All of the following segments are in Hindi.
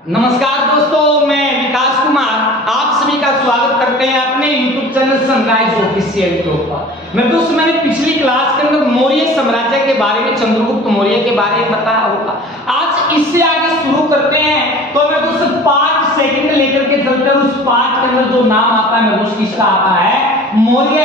नमस्कार दोस्तों, मैं विकास कुमार आप सभी का स्वागत करते हैं अपने YouTube चैनल सनराइज ऑफिशियल के ऊपर। मैं दोस्तों मैंने पिछली क्लास के अंदर मौर्य साम्राज्य के बारे में, चंद्रगुप्त मौर्य के बारे में बताया होगा। आज इससे आगे शुरू करते हैं। तो मैं दोस्तों 5 सेकंड लेकर के चलते हैं। उस पाठ के अंदर जो नाम आता है मैं दोस्त किसका आता है? मौर्य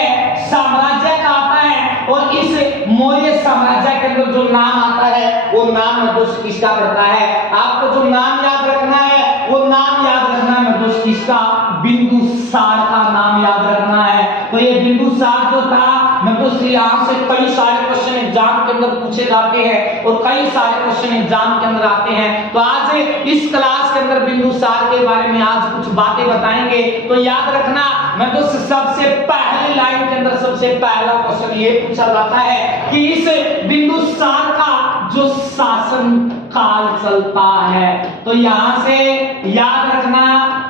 साम्राज्य का आता है। और इस मौर्य साम्राज्य के अंदर जो नाम आता है वो नाम मैं दोस्त किसका पड़ता है? आपको जो नाम याद रखना है वो नाम याद रखना है मैं दोस्त किसका? बिंदुसार का नाम याद रखना है। तो ये बिंदुसार जो था मैं दोस्त यहाँ से कई सारे क्वेश्चन एग्जाम के अंदर पूछे जाते हैं और कई सारे क्वेश्चन एग्जाम के अंदर आते हैं। तो आज इस क्लास के अंदर बिंदुसार के बारे में आज कुछ बातें बताएंगे। तो याद रखना मैं दोस्त सबसे पहली लाइन के अंदर सबसे पहला क्वेश्चन ये पूछा जाता है कि इस बिंदुसार का जो शासन काल चलता है। तो यहां से याद रखना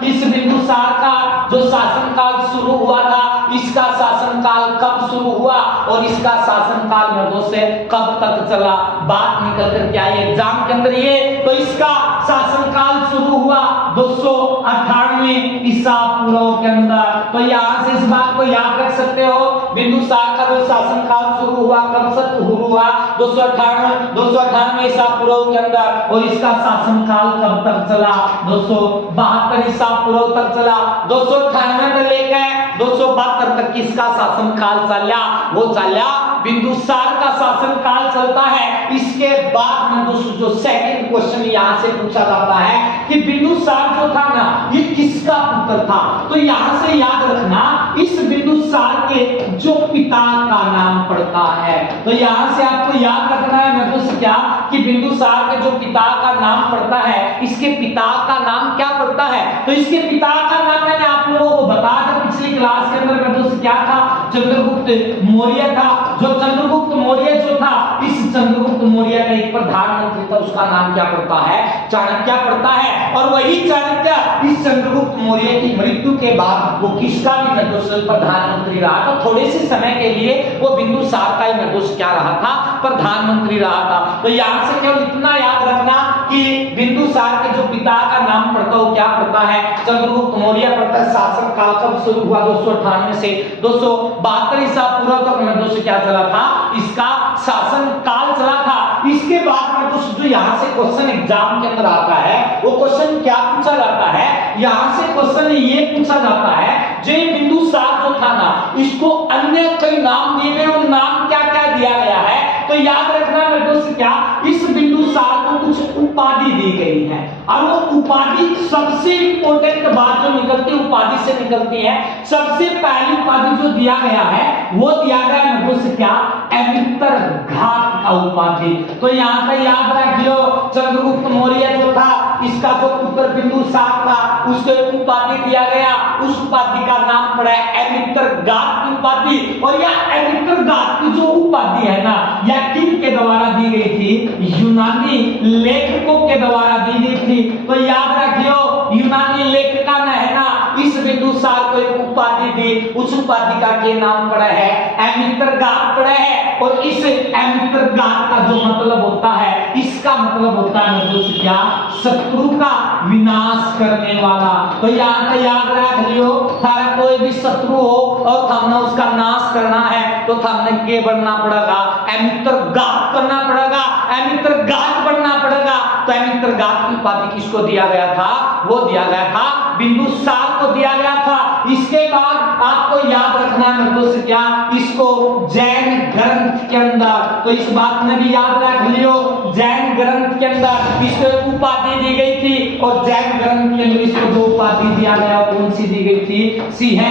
इस बिंदुसार का जो शासन काल शुरू हुआ था, इसका शासन काल कब शुरू हुआ और इसका शासन काल में दोस्त कब तक चला। बात निकल कर क्या है एग्जाम के अंदर ये। तो इसका शासन काल शुरू हुआ 298 ईसा पूर्व के अंदर। तो यहां से इस बात को याद रख सकते हो, बिंदुसार का जो शासन काल शुरू हुआ कब से शुरू हुआ? 298 ईसा पूर्व के अंदर। और इसका शासन काल कब तक चला? 272 ईसा पूर्व तक चला। 298 से लेकर 272 तक किसका शासन काल चला? वो चला बिंदुसार का शासन काल चलता है। इसके बाद में दोस्तों जो सेकंड क्वेश्चन यहां से पूछा जाता है कि बिंदुसार जो था ना ये किसका पुत्र था? तो यहां से याद रखना इस बिंदुसार के जो पिता का नाम पड़ता है। तो यहां से आपको याद रखना है मैं दोस्त क्या कि बिंदुसार के जो पिता का नाम पड़ता है, इसके पिता का नाम क्या पड़ता है? तो इसके पिता का नाम मैंने आप लोगों को बताया था पिछली क्लास के अंदर में दोस्त क्या था? चंद्रगुप्त मौर्य था। जो चंद्रगुप्त मौर्य जो था, इस चंद्रगुप्त मौर्य का एक प्रधानमंत्री था, उसका नाम क्या पड़ता है? चाणक्य पड़ता है। और वही चाणक्य इस चंद्रगुप्त मौर्य की मृत्यु के बाद वो किसका भी प्रधानमंत्री रहा था। थोड़े से समय के लिए वो बिंदुसार का ही क्या रहा था? प्रधानमंत्री रहा था। तो यहां से केवल इतना याद रखना कि बिंदुसार के जो पिता का नाम पड़ता है क्या पड़ता है? चंद्रगुप्त मौर्य पड़ता है। शासन काल कब शुरू हुआ? 298 से 272 ईसा पूर्व तक में दोस्तों क्या चला था? इसका शासन काल चला था। इसके बाद में दोस्तों जो यहाँ से क्वेश्चन एग्जाम के अंदर आता है वो क्वेश्चन क्या पूछा जाता है? यहाँ से क्वेश्चन ये पूछा जाता है जो बिंदुसार जो था ना इसको अन्य कई नाम दिए गए, उन नाम क्या क्या दिया गया है? तो याद रखना मेरे दोस्त क्या इस बिंदुसार को कुछ उपाधि दी गई है। और वो उपाधि सबसे इंपॉर्टेंट बात जो निकलती है उपाधि से निकलती है, सबसे पहली उपाधि जो दिया गया है वो दिया गया है मेरे दोस्त क्या? अमित्र घात का उपाधि। तो यहाँ पे याद रखियो चंद्रगुप्त मौर्य जो था इसका जो पुत्र बिंदुसार था उसको एक उपाधि दिया गया। उस उपाधि का नाम पड़ा है अमित्र घात की उपाधि। और यह अमित्र घात की जो उपाधि है ना यह किसके द्वारा दी गई थी? यूनानी लेखकों के द्वारा दी गई थी। तो याद रखियो यूनानी लेखिका ने है ना इस बिंदुसार को एक उपाधि दी। उस उपाधि का क्या नाम पड़ा है? अमित्र घात पड़ा है। और इस अमित्र घात का जो मतलब होता है, इसका मतलब होता है दोस्त क्या? शत्रु का विनाश करने वाला। तो यहाँ पे याद रख लियो थारा कोई भी शत्रु हो और हमने उसका नाश करना है तो हमने क्या बनना पड़ेगा? अमित्र घात करना पड़ेगा, अमित्र घात बनना पड़ेगा। तो अमित्र घात की उपाधि किसको दिया गया था? वो दिया गया था बिंदुसार को दिया गया था। इसके बाद आपको याद रखना है दोस्त क्या इसको जैन ग्रंथ के अंदर, तो इस बात में भी याद रख लियो जैन ग्रंथ के अंदर इसको एक उपाधि दी गई थी। और जैन ग्रंथ के अंदर इसको जो उपाधि दिया गया कौन सी दी गई थी? सिंह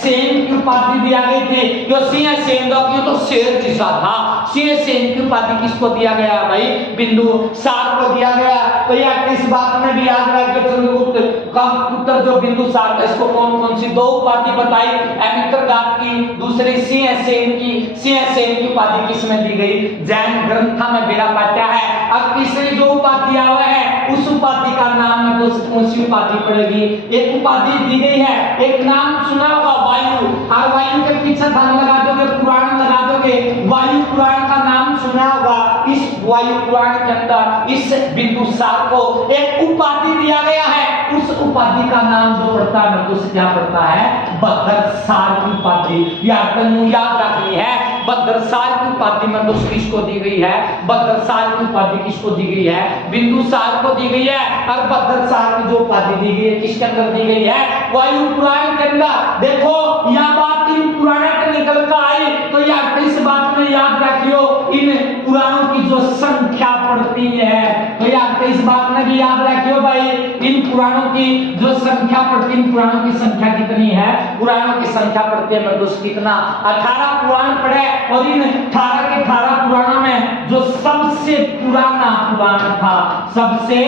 सेन की उपाधि दिया गई थी। जो सिंह सेन तो शेर जैसा था, सिंह सेन की उपाधि किसको दिया गया भाई? बिंदुसार को दिया गया। तो यह किस बात में भी याद रखियो चंद्रगुप्त का पुत्र जो बिंदुसार था इसको कौन कौन सी 2 उपाधि बताई? अमित्र घात की, दूसरी सिंह सेन की। सिंह सेन की उपाधि किसमें दी गई? जैन ग्रंथ में बेरा पाया है। अब तीसरी जो उपाधि आया है उस उपाधि का नाम है दोस्त कौन सी उपाधि पड़ेगी? एक उपाधि दी गई है, एक नाम सुना होगा वायु। और वायु के पीछे धन लगा दोगे, पुराण लगा दोगे, वायु पुराण का नाम सुना होगा। इस वायु पुराण के अंदर इस बिंदुसार को एक उपाधि दिया गया है। उस उपाधि का नाम जो पड़ता है दोस्त क्या पड़ता है? भद्रसार की उपाधि। याद रखनी है, भद्रसार की उपाधि में दोस्त किसको दी गई है? भद्रसार की उपाधि किसको दी गई है? बिंदुसार को दी गई है। और भद्रसार की जो उपाधि दी गई है किसके अंदर दी गई है? वायु पुराण के अंदर। देखो यह बात इन पुराण के निकल कर आई तो यार इस बात में याद रखियो, इन पुराणों की जो संख्या पड़ती है तो यार इस बात में भी याद रखियो भाई, इन पुराणों की जो संख्या पड़ती है, इन पुराणों की संख्या कितनी है? पुराणों की संख्या पड़ती है मेरे दोस्त कितना? 18 पुराण पढ़े और इन 18 के 18 पुराणों में जो सबसे पुराना पुराण था, सबसे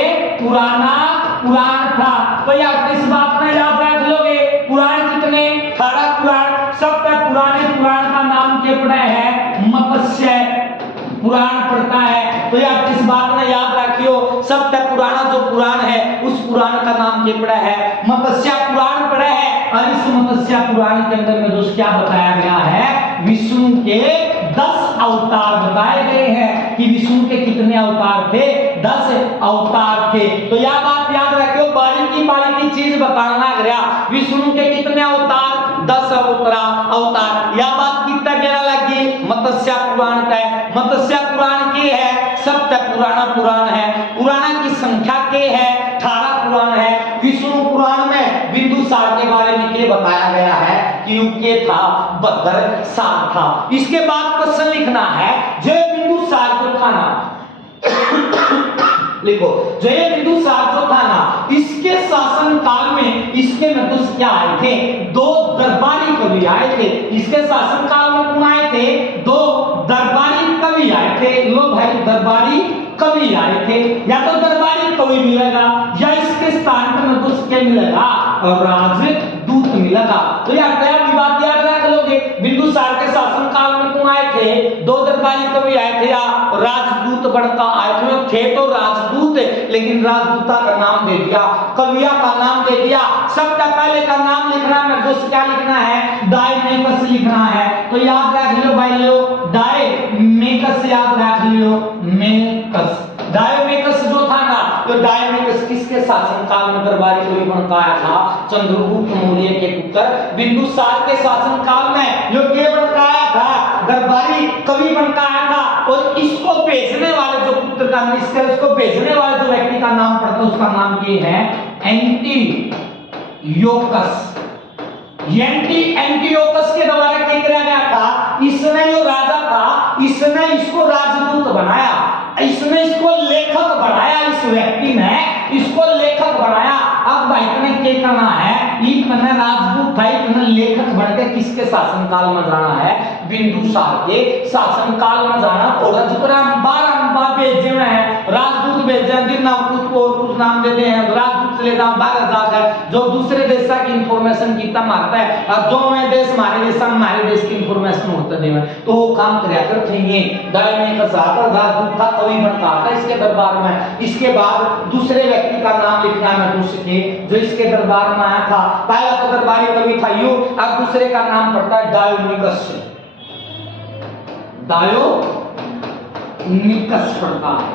पुराना पुराण था तो यार इस बात में याद रख लोगे पुराण कितने? 18 पुराण। सबसे पुराने पुराण का नाम क्या पड़ा है? मत्स्य पुराण पड़ता है। तो यार इस बात में याद रखियो सबसे पुराना जो पुराण है उस पुराण का नाम क्या पड़ा है? मत्स्य पुराण पड़ा है। और इस मत्स्य पुराण के अंदर में दोस्त क्या बताया गया है? विष्णु के 10 अवतार बताए गए हैं कि विष्णु के कितने अवतार थे? 10 अवतार थे। तो यह बात याद रखियो, बारीकी चीज बताना गया। विष्णु के कितने अवतार? 10 अवतार। यह बात कितना गहरा लगी? मत्स्य पुराण का है। मत्स्य पुराण की है सबसे पुराना पुराण है। पुराण की संख्या के है 18 पुराण है। विष्णु पुराण में बिंदुसार के बारे में क्या बताया गया है कि युग था भद्रसार था। इसके बाद क्वेश्चन लिखना है जो बिंदुसार जो था ना लिखो, जो ये बिंदुसार जो था ना इसके शासन काल में इसके नदुस क्या आए थे? 2 दरबारी कवि आए थे। इसके शासन काल में कौन आए थे? 2 दरबारी कवि आए थे। लो भाई दरबारी कवि आए थे। या तो दरबारी कवि मिलेगा या इसके स्थान पर नदुस क्या मिलेगा? राजदूत मिलेगा। तो यार क्या बात याद रख लोगे? बिंदुसार के शासन काल में कौन आए थे? 2 दरबारी कवि आए थे या राजदूत बनकर आए थे तो राजदूत, लेकिन राजदूता का नाम दे दिया, कविया का नाम दे दिया। सबसे पहले का नाम लिखना है दोस्त, क्या लिखना है? डायमेकस लिखना है। तो याद रख लो भाई लो, डायमेकस याद रख लो, मेकस। डायमेकस जो था ना तो डायमेकस किसके शासन काल में दरबारी कवि बनकर आया था? चंद्रगुप्त मौर्य के पुत्र बिंदुसार के शासन काल में जो के बनकर आया था? दरबारी कवि बनकर आया था। और इसको भेजने वाले जो पुत्र का इसको भेजने वाले जो व्यक्ति का नाम पड़ता है उसका नाम क्या है? एंटियोकस। एंटियोकस के द्वारा क्या किया गया था? इसने जो राजा था इसने इसको राजदूत बनाया, इसने इसको लेखक बनाया, इस व्यक्ति ने इसको लेखक बनाया। अब भाई ने क्या करना है? इतने राजदूत था, इतने लेखक बनकर किसके शासन काल में जाना है? बिंदुसार के शासन काल में जाना। और भेजे हैं राजदूत भेजे जिन नाम कुछ नाम देते हैं राजदूत ले जाओ बाहर जाकर जो दूसरे देश की इंफॉर्मेशन कितना मारता है और जो मैं देश हमारे देश की इंफॉर्मेशन होता है तो वो काम कर राजदूत था, कवि बनता था इसके दरबार में। इसके बाद दूसरे व्यक्ति का नाम लिखना है दूसरे जो इसके दरबार में आया था। पहला तो दरबारी कवि था यू, अब दूसरे का नाम पड़ता है डायोनिकस। डायोनिकस पड़ता है।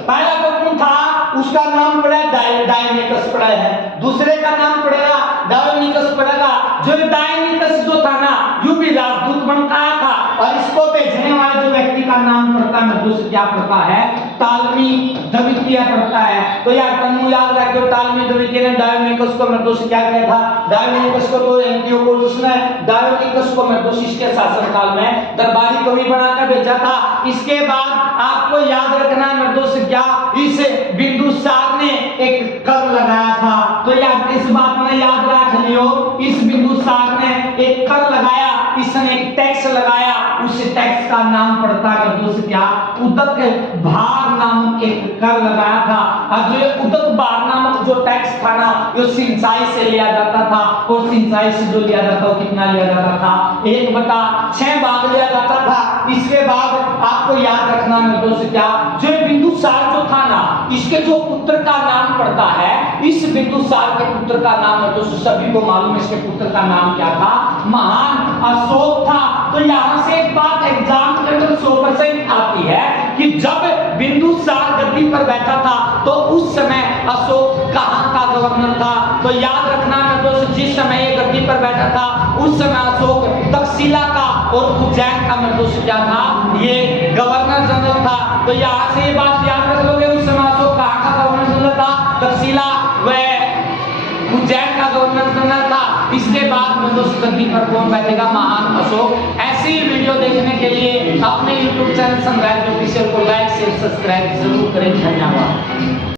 पहला तो कौन था? उसका नाम पड़ा डायोनिकस पड़ा है। दूसरे का नाम पड़ेगा डायोनिकस पड़ेगा। जो डायोनिकस जो था ना यू भी राजदूत बनता था और इसको भेजने वाले जो व्यक्ति का नाम पड़ता है दूसरा क्या पड़ता है? टालमी द्वितीय पड़ता है। तो यार तनु याद रखो टालमी द्वितीय ने डायोनिकस को मर्दोस क्या किया था? डायोनिकस को तो एंटियोकोस ने डायोनिकस को मर्दोस के शासन काल में दरबारी कवि बनाकर भेजा था। इसके बाद आपको याद रखना है मर्दोस क्या इस बिंदुसार ने एक कर लगाया था। तो यार इस बात में याद रख लियो, इस बिंदुसार ने एक कर लगाया, इसने एक टैक्स लगाया। उस टैक्स का नाम पड़ता है दोस्त क्या? उदक भार नामक एक कर लगाया था। और जो उदक भार नामक जो टैक्स था ना वो सिंचाई से लिया जाता था और सिंचाई से जो लिया जाता वो कितना लिया जाता था, 1/6 भाग लिया जाता था। इसके बाद आपको याद रखना मेरे दोस्त क्या, जो बिंदुसार जो था ना, इसके जो पुत्र का नाम पड़ता है, इस बिंदुसार के पुत्र का नाम मेरे दोस्त सभी को मालूम है, इसके पुत्र का नाम क्या था, महान अशोक था। तो यहाँ से एक बात एग्जाम के अंदर 100% आती है कि जब बिंदुसार गद्दी पर बैठा था तो उस समय अशोक कहाँ का गवर्नर था। तो याद रखना मेरे दोस्त, जिस समय ये गद्दी पर बैठा था उस समय अशोक तक्षशिला का और उज्जैन का मेरे दोस्त क्या था, ये गवर्नर जनरल था। तो यहाँ से ये बात याद रख लोगे, उस समय अशोक कहाँ का गवर्नर जनरल था, तक्षशिला व उज्जैन का गवर्नर जनरल था। इसके बाद में दोस्त गद्दी पर कौन बैठेगा, महान अशोक। ऐसी वीडियो देखने के लिए अपने YouTube चैनल सनराइज ऑफिशियल को लाइक शेयर सब्सक्राइब जरूर करें। धन्यवाद।